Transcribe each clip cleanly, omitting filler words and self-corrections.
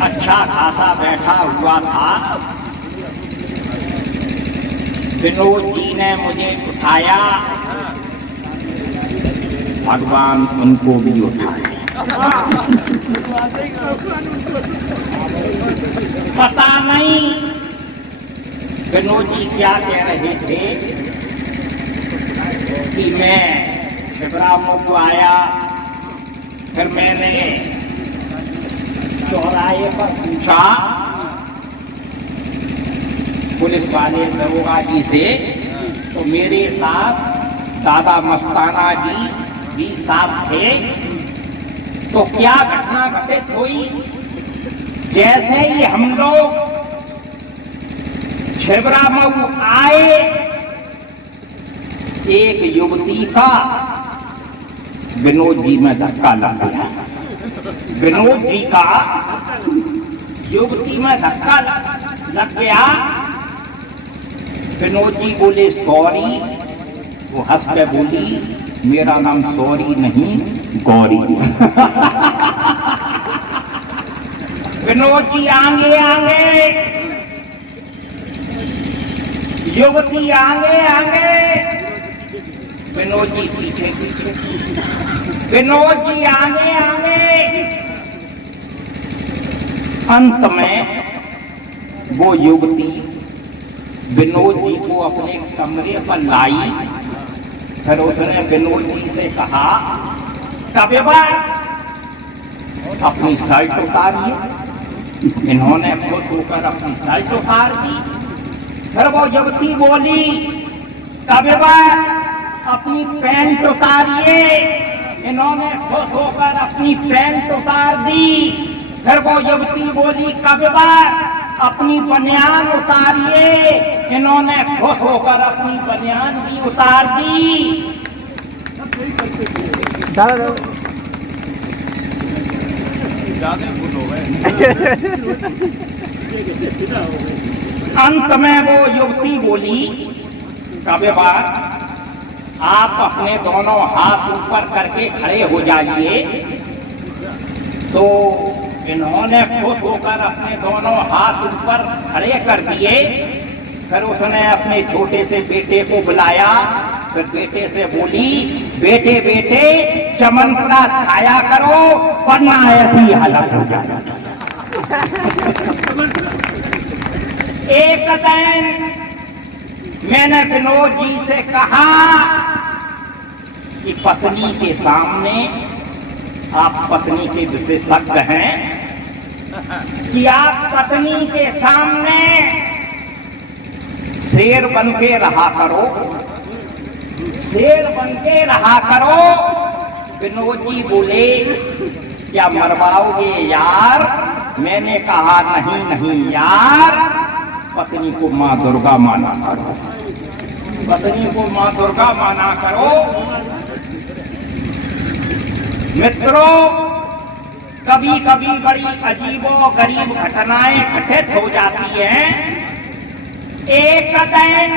अच्छा खासा बैठा हुआ था। विनोद जी ने मुझे उठाया, भगवान उनको भी उठाए। पता नहीं विनोद जी क्या कह रहे थे कि मैं शिवरामों को आया, फिर मैंने चौराहे पर पूछा पुलिस वाले दरोगा जी से, तो मेरे साथ दादा मस्ताना जी भी साथ थे। तो क्या घटना घटित हुई, जैसे ही हम लोग छिबरामऊ आए, एक युवती का विनोद जी में धक्का लग गया। विनोद जी का युवती में धक्का लग गया। विनोद जी बोले सॉरी, वो हंस के बोली मेरा नाम सॉरी नहीं गौरी। विनोद जी आगे आगे, युवती आगे आगे, विनोद जी पीछे पीछे, विनोद जी आगे आगे। अंत में वो युवती विनोद जी को अपने कमरे पर लाई। फिर उसने विनोद जी से कहा, तबेबा अपनी शर्ट उतारिए। इन्होंने खुद होकर अपनी शर्ट उतार दी। फिर वो युवती बोली, तबेबा अपनी पैंट उतारिए। इन्होंने खुद होकर अपनी पैंट उतार दी। फिर वो युवती बोली, तबेबा अपनी बनियान उतारिए। इन्होंने खुश होकर अपनी बनियान भी उतार दी। अंत में वो युवती बोली, तबेबा आप अपने दोनों हाथ ऊपर करके खड़े हो जाइए। तो इन्होंने खुश होकर अपने दोनों हाथ ऊपर खड़े कर दिए। फिर उसने अपने छोटे से बेटे को बुलाया। फिर बेटे से बोली, बेटे बेटे चमनप्राश खाया करो वरना ऐसी हालत हो जाए। एक दिन मैंने विनोद जी से कहा कि पत्नी के सामने, आप पत्नी के विशेषज्ञ हैं, कि आप पत्नी के सामने शेर बन के रहा करो, शेर बन के रहा करो। विनोद जी बोले, क्या मरवाओगे यार? मैंने कहा नहीं नहीं यार, पत्नी को माँ दुर्गा माना करो, पत्नी को माँ दुर्गा माना करो। मित्रों, कभी कभी बड़ी अजीबो गरीब घटनाएं घटित हो जाती हैं। एक दिन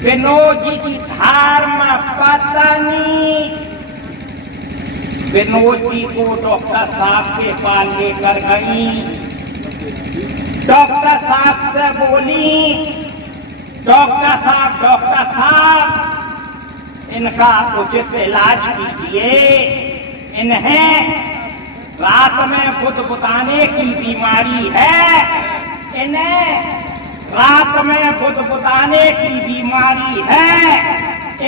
विनोद जी की धर्म पत्नी विनोद जी को डॉक्टर साहब के पास लेकर गई। डॉक्टर साहब से बोली, डॉक्टर साहब इनका उचित इलाज कीजिए। इन्हें रात में बुदबुदाने की बीमारी है, इन्हें रात में बुदबुदाने की बीमारी है,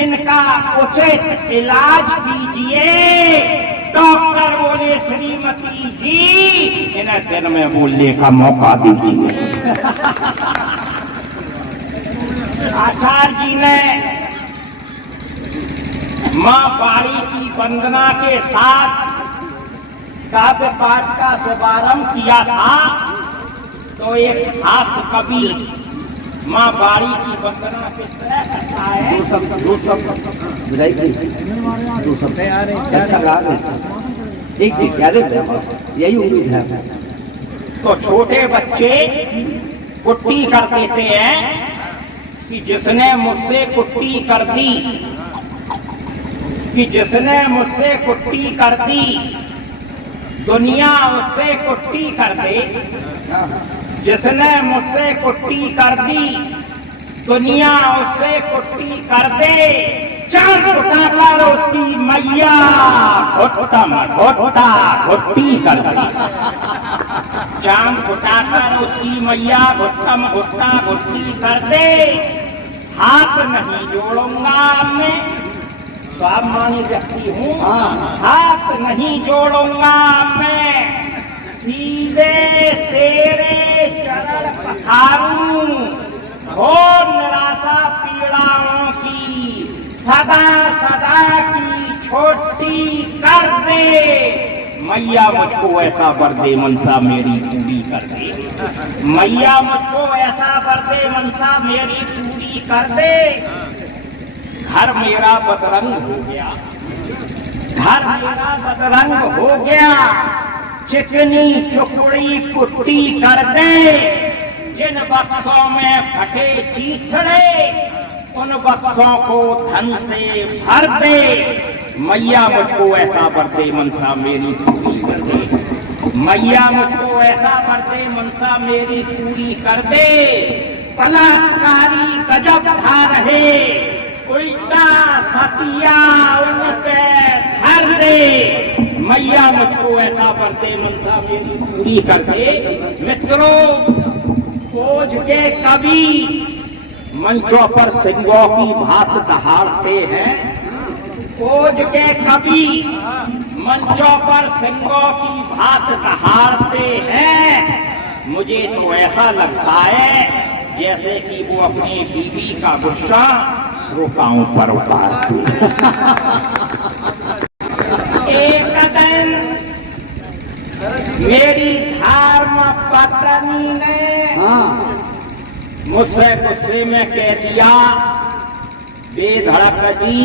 इनका उचित इलाज कीजिए। डॉक्टर बोले, श्रीमती जी इन्हें दिन में बोलने का मौका दीजिए। आचार्य जी ने मां बाड़ी की वंदना के साथ काव्य पाठ का शुभारंभ किया था। तो एक हास्य कवि मां बाड़ी की वंदना किस तरह करता है? अच्छा गा ठीक ठीक, यही उम्मीद है। तो छोटे बच्चे कुट्टी कर देते हैं कि जिसने मुझसे कुट्टी कर दी, कि जिसने मुझसे कुट्टी कर दी, दुनिया उससे कुट्टी कर दे, जिसने मुझसे कुट्टी कर दी दुनिया उससे कुट्टी कर दे। चांद उठाकर उसकी मैया घुट्टा घुट्टी कर दी। चांद उठाकर उसकी मैया घुट्टा घुट्टी कर दे। हाथ नहीं जोड़ूंगा मैं, स्वाभिमानी व्यक्ति हूँ, हाथ नहीं जोड़ूंगा मैं, सीधे तेरे चरण पखारूं। घोर निराशा पीड़ाओं की सदा सदा की छोटी कर दे। मैया मुझको ऐसा वर दे मनसा मेरी पूरी कर दे। मैया मुझको ऐसा वर दे मनसा मेरी पूरी कर दे। घर मेरा बदरंग हो गया, घर मेरा बदरंग हो गया, चिकनी चुकड़ी कुट्टी कर दे। जिन बक्सों में फटे चीथड़े उन बक्सों को धन से भर दे। मैया मुझको ऐसा वर दे मनसा मेरी पूरी कर दे। मैया मुझको ऐसा वर दे मनसा मेरी पूरी कर दे। बलात्कारी गजब था रहे, उल्टा सतिया उनके धर दे। मैया मुझको ऐसा वर दे मनसा मेरी पूरी कर दे। मित्रों, खोज के कवि मंचों पर सिंगों की भात दहाड़ते हैं। खोज के कवि मंचों पर सिंगों की भात दहाड़ते हैं। मुझे तो ऐसा लगता है जैसे कि वो अपनी बीवी का गुस्सा श्रोताओं पर उतारते। एक दिन मेरी धर्म पत्नी ने मुझसे गुस्से में कह दिया, बेधड़क जी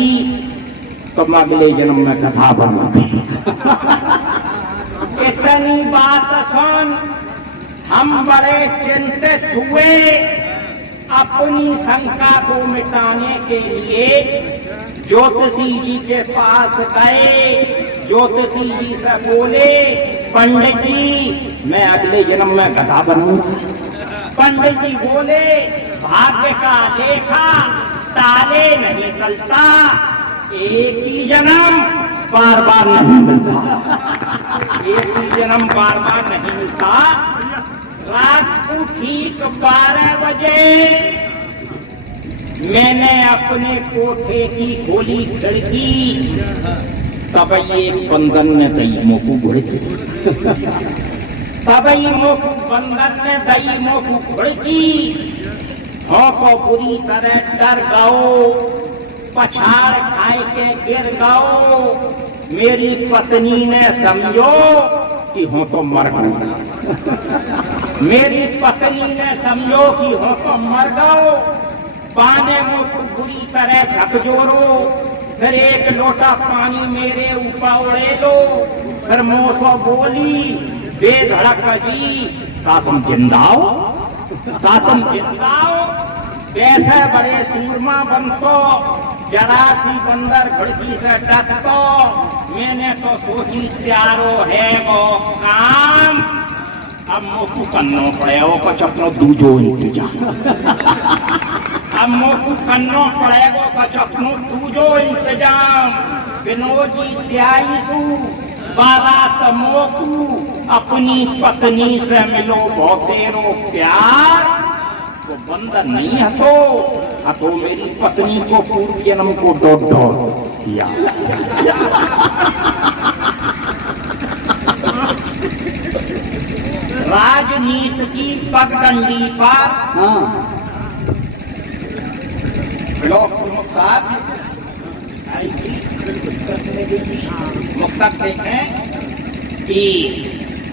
तुम अगले जन्म में कथा बनोगे। इतनी बात सुन हम बड़े चिंतित हुए। अपनी शंका को मिटाने के लिए ज्योतिषी जी के पास गए। ज्योतिषी जी से बोले, पंडित जी मैं अगले जन्म में गधा बनूंगा। पंडित जी बोले, भाग्य का देखा ताले नहीं निकलता, एक ही जन्म बार बार नहीं मिलता। एक ही जन्म बार बार नहीं मिलता। रात को ठीक 12 बजे मैंने अपने कोठे की खोली खिड़की, तब ये बंदर ने दई मोकू घुड़की। तबई मोकू बंदर ने दई मोकू घुड़की। हो को बुरी तरह डर गओ, पछाड़ खाए के गिर गओ। मेरी पत्नी ने समझो कि हो तो मर गया। मेरी पत्नी ने समझो कि हो तो मर गओ। पाने मोकू बुरी तरह झकझोरो, फिर एक लोटा पानी मेरे ऊपर उड़े लो। फिर मोसो बोली, बेधड़क जी का तुम जिंदाओ, का तुम जिंदाओ। कैसे बड़े सूरमा बनतो, जरा सी बंदर घुड़की से डरतो। मैंने तो सोची त्यारो है वो काम, अब मोकू करना पड़े वो कुछ अपना दूजो इंतजाम। अब मोकू करना पड़ेगा कुछ अपनो दूजो इंतजाम। विनोद जी त्याईसु बारात मोकू अपनी पत्नी से मिलो बहुतेरो प्यार। तो बंदर नहीं हतो मेरी पत्नी को पूर्व जन्म को डोडो किया। राजनीति की पगडंडी पर ब्लॉक प्रमुख साहब मुक्त हैं कि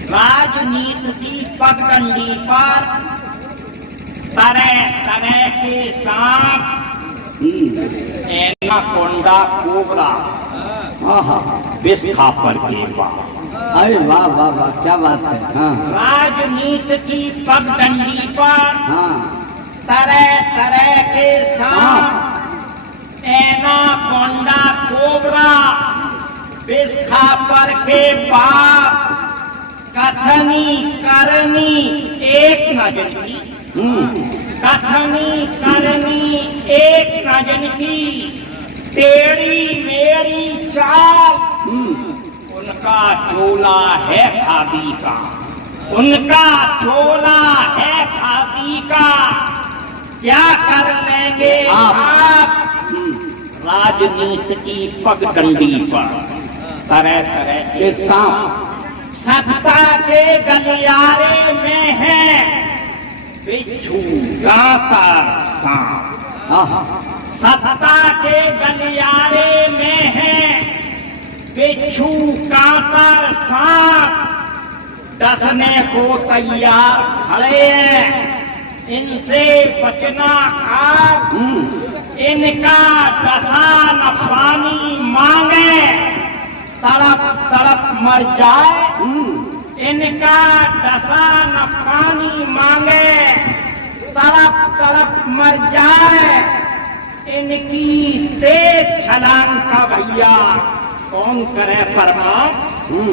राजनीति की पगडंडी पर तरह तरह के सांप, एनाकोंडा, कोबरा विष खा पर के बाद। अरे वाह वाह वाह, क्या बात है। हाँ। राजनीति की पगडंडी पर तरह तरह के सांप, एनाकोंडा, कोबरा विष खा पर के बाद। कथनी करनी एक न जनकी, कथनी करनी एक न जनकी, तेरी मेरी चाल उनका चोला है खादी का, उनका चोला है खादी का। क्या कर लेंगे आप राजनीति की पगडंडी पर, तरह तरह के सांप सत्ता के गलियारे में है बिच्छू कांतर सांप, सत्ता के गलियारे में है बिच्छू कांतर सांप, डसने को तैयार खड़े हैं, इनसे बचना आप, इनका डसा न पानी मांगे तड़प तड़प मर जाए, इनका डसा न पानी मांगे तड़प तड़प मर जाए, इनकी तेज छलांग का भैया कौन करे परमाप,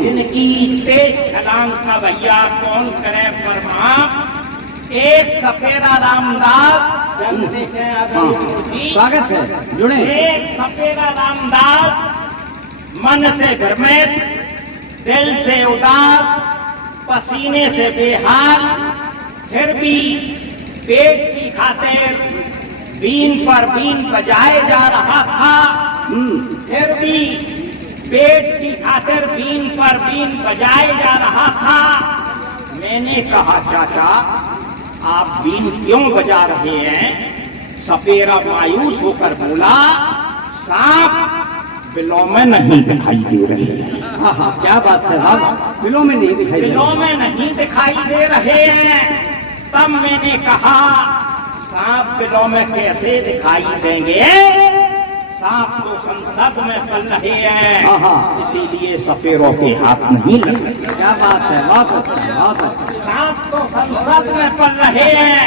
इनकी तेज छलांग का भैया कौन करे परमाप। एक सपेरा रामदास, स्वागत है, जुड़े। एक सपेरा रामदास मन से भ्रमित, दिल से उदास, पसीने से बेहाल, फिर भी पेट की खातिर बीन पर बीन बजाए जा रहा था, फिर भी पेट की खातिर बीन पर बीन बजाए जा रहा था। मैंने कहा चाचा आप बीन क्यों बजा रहे हैं? सपेरा मायूस होकर बोला सांप बिलों में नहीं दिखाई दे रहे हैं। क्या बात है बाबा, बिलों में नहीं दिखाई दे बिलों में नहीं दिखाई दे रहे हैं। तब मैंने कहा सांप बिलों में कैसे दिखाई देंगे, सांप तो संसद में पल रहे हैं, इसीलिए सपेरों के हाथ नहीं लग रहे। क्या बात है, बहुत अच्छा, बहुत अच्छा। सांप तो संसद में पल रहे हैं,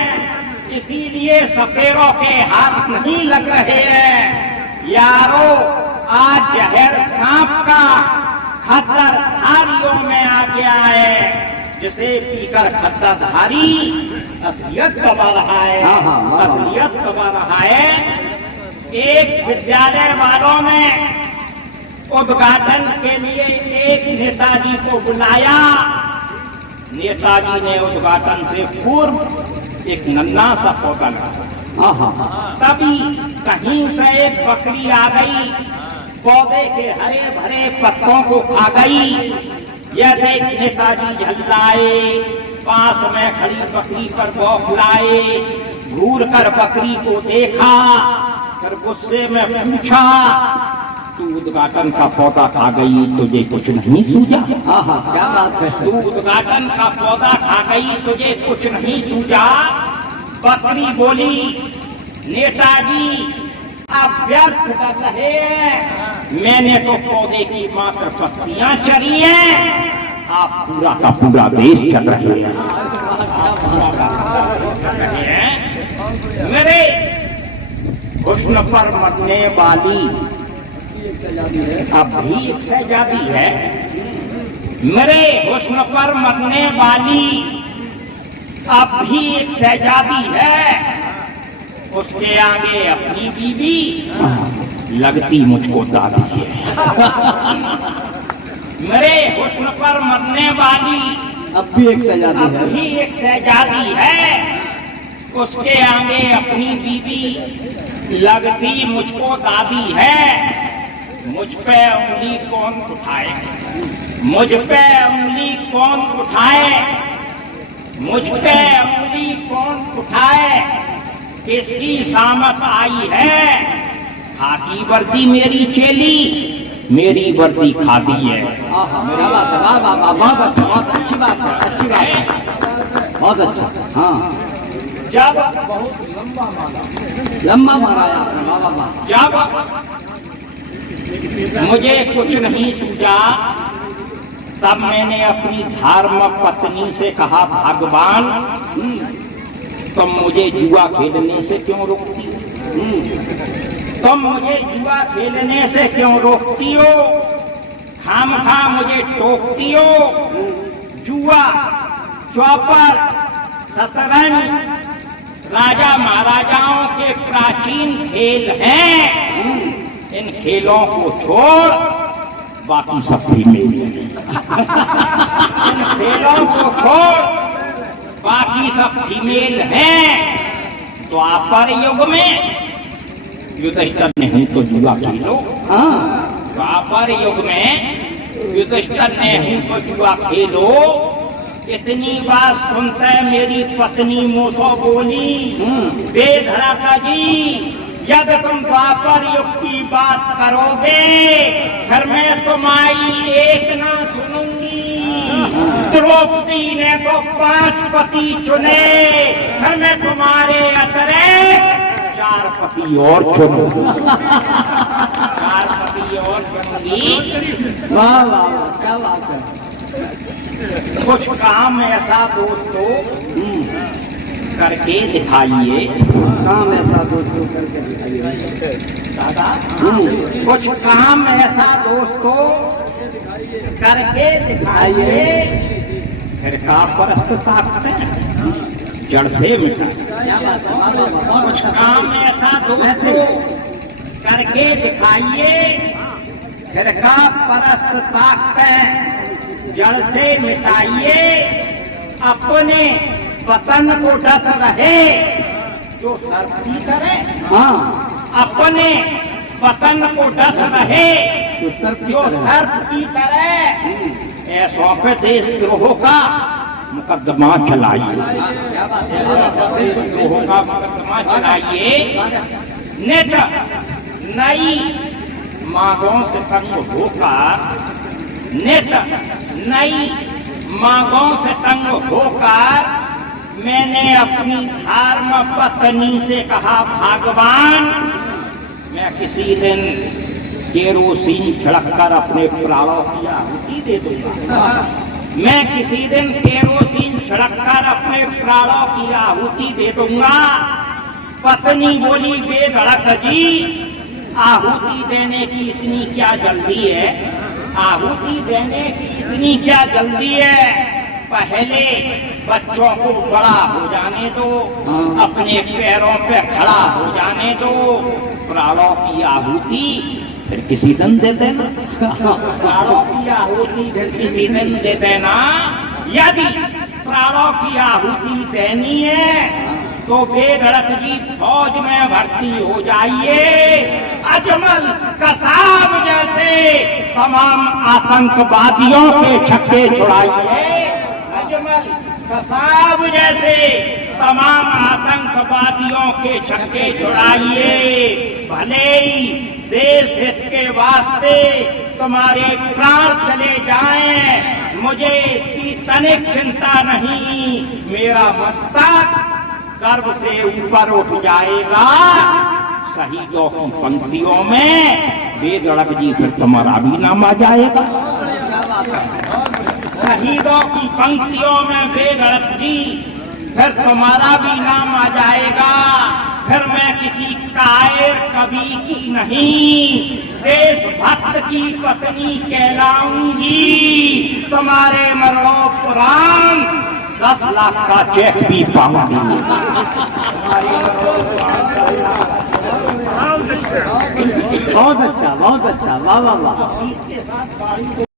इसीलिए सपेरों के हाथ नहीं लग रहे हैं। यारो आज जहर सांप का खतर धारियों में आ गया है, जिसे पीकर खतरधारी असलियत कमा रहा है, असलियत कमा रहा है। एक विद्यालय वालों में उद्घाटन के लिए एक नेताजी को बुलाया। नेताजी ने उद्घाटन से पूर्व एक नन्हा सा पौधा लगाया। तभी कहीं से एक बकरी आ गई, पौधे के हरे भरे पत्तों को खा गई। यह देख नेताजी झल्लाए, पास में खड़ी बकरी पर बौखलाए, घूर कर बकरी को देखा, फिर गुस्से में पूछा तू उद्घाटन का पौधा खा गई, तुझे कुछ नहीं सूझा? क्या बात है, तू उद्घाटन का पौधा खा गई, तुझे कुछ नहीं सूझा? बकरी बोली नेताजी आप व्यर्थ कर रहे हैं, मैंने तो पौधे की मात्र पत्तियां चरी हैं, आप पूरा का पूरा देश चल रहे हैं। मेरे हुस्न पर मरने वाली अब भी एक शहजादी है, मेरे हुस्न पर मरने वाली अब भी एक शहजादी है, उसके आगे अपनी बीवी लगती मुझको दादी है। मेरे हुस्न पर मरने वाली अब भी एक शहजादी है, अब भी एक शहजादी है, उसके आगे अपनी बीवी लगती मुझको दादी है। मुझ पे उंगली कौन उठाए, मुझ पे उंगली कौन उठाए, मुझ पे उंगली कौन उठाए, किसकी सामत आई है? खाकी वर्दी मेरी चेली, मेरी वर्दी खादी है। क्या बात है, वाह वाह वाह, बहुत अच्छा, बहुत अच्छी बात है, अच्छी बात है, बहुत अच्छा। हाँ, जब लंबा मारा है आपने, वाह वाह वाह। जब मुझे कुछ नहीं सूझा, तब मैंने अपनी धर्म पत्नी से कहा भगवान तुम मुझे जुआ खेलने से क्यों रोकती हो? तुम मुझे जुआ खेलने से क्यों रोकती हो? खामखा मुझे टोकती हो? जुआ जुआ, चौपड़, शतरंज राजा महाराजाओं के प्राचीन खेल हैं। इन खेलों को छोड़ बाकी सब फीमेल हैं। इन खेलों को छोड़ बाकी सब फीमेल हैं। द्वापर युग में युधिष्ठिर ने हमको जुआ खेलो। द्वापर युग में युधिष्ठिर ने हमको जुआ खेलो। इतनी बात सुनते मेरी पत्नी मोसो बोली, बेधड़का जी यदि तुम द्वापर युग की बात करोगे फिर मैं तुम्हारी एक ना सुनूंगी। द्रौपदी ने तो 5 पति चुने, फिर मैं तुम्हारे अतिरिक्त 4 पति और चुनूंगी। 4 पति और चुनूंगी। वाह वाह वाह, क्या बात है। कुछ काम ऐसा दोस्तों करके दिखाइए। काम ऐसा दोस्तों करके दिखाइए दादा। कुछ काम ऐसा दोस्तों करके दिखाइए। फिर का परस्त ताकतें जड़ से मिटा। कुछ काम ऐसा दोस्तों करके दिखाइए। फिर का परस्त ताकतें जड़ से मिटाइए। अपने वतन को डस रहे जो सर्प की तरह। अपने वतन को डस रहे जो सर्प की तरह। ऐसों पे देशद्रोह का मुकदमा चलाइए। देशद्रोह का मुकदमा चलाइए। नित नई मांगों से तंग होकर, नित नई मांगों से तंग होकर मैंने अपनी धर्म पत्नी से कहा, भगवान मैं किसी दिन केरोसिन छिड़ककर अपने प्राणों की आहुति दे दूंगा। मैं किसी दिन केरोसिन छिड़ककर अपने प्राणों की आहुति दे दूंगा। पत्नी बोली, बेधड़क जी आहुति देने की इतनी क्या जल्दी है? आहुति देने की इतनी क्या जल्दी है? पहले बच्चों को बड़ा हो जाने दो, अपने पैरों पे खड़ा हो जाने दो। प्राणों की आहुति फिर किसी दिन दे देना। प्राणों की आहुति फिर किसी दिन दे देना। यदि प्राणों की आहुति देनी है तो बेधड़क जी फौज में भर्ती हो जाइए। अजमल कसाब जैसे तमाम आतंकवादियों के छक्के छुड़ाइए। अजमल कसाब जैसे तमाम आतंकवादियों के छक्के छुड़ाइए। भले ही देश हित के वास्ते तुम्हारे प्राण चले जाएं, मुझे इसकी तनिक चिंता नहीं। मेरा मस्तक गर्व से ऊपर उठ जाएगा। शहीदों की पंक्तियों में बेधड़क जी फिर तुम्हारा भी नाम आ जाएगा। शहीदों की पंक्तियों में बेधड़क जी फिर तुम्हारा भी नाम आ जाएगा। फिर मैं किसी कायर कवि की नहीं, देशभक्त की पत्नी कहलाऊंगी। तुम्हारे मरणोपरांत 10 लाख का चेक भी पाऊंगी। बहुत अच्छा, बहुत अच्छा, वाह वाह वाह।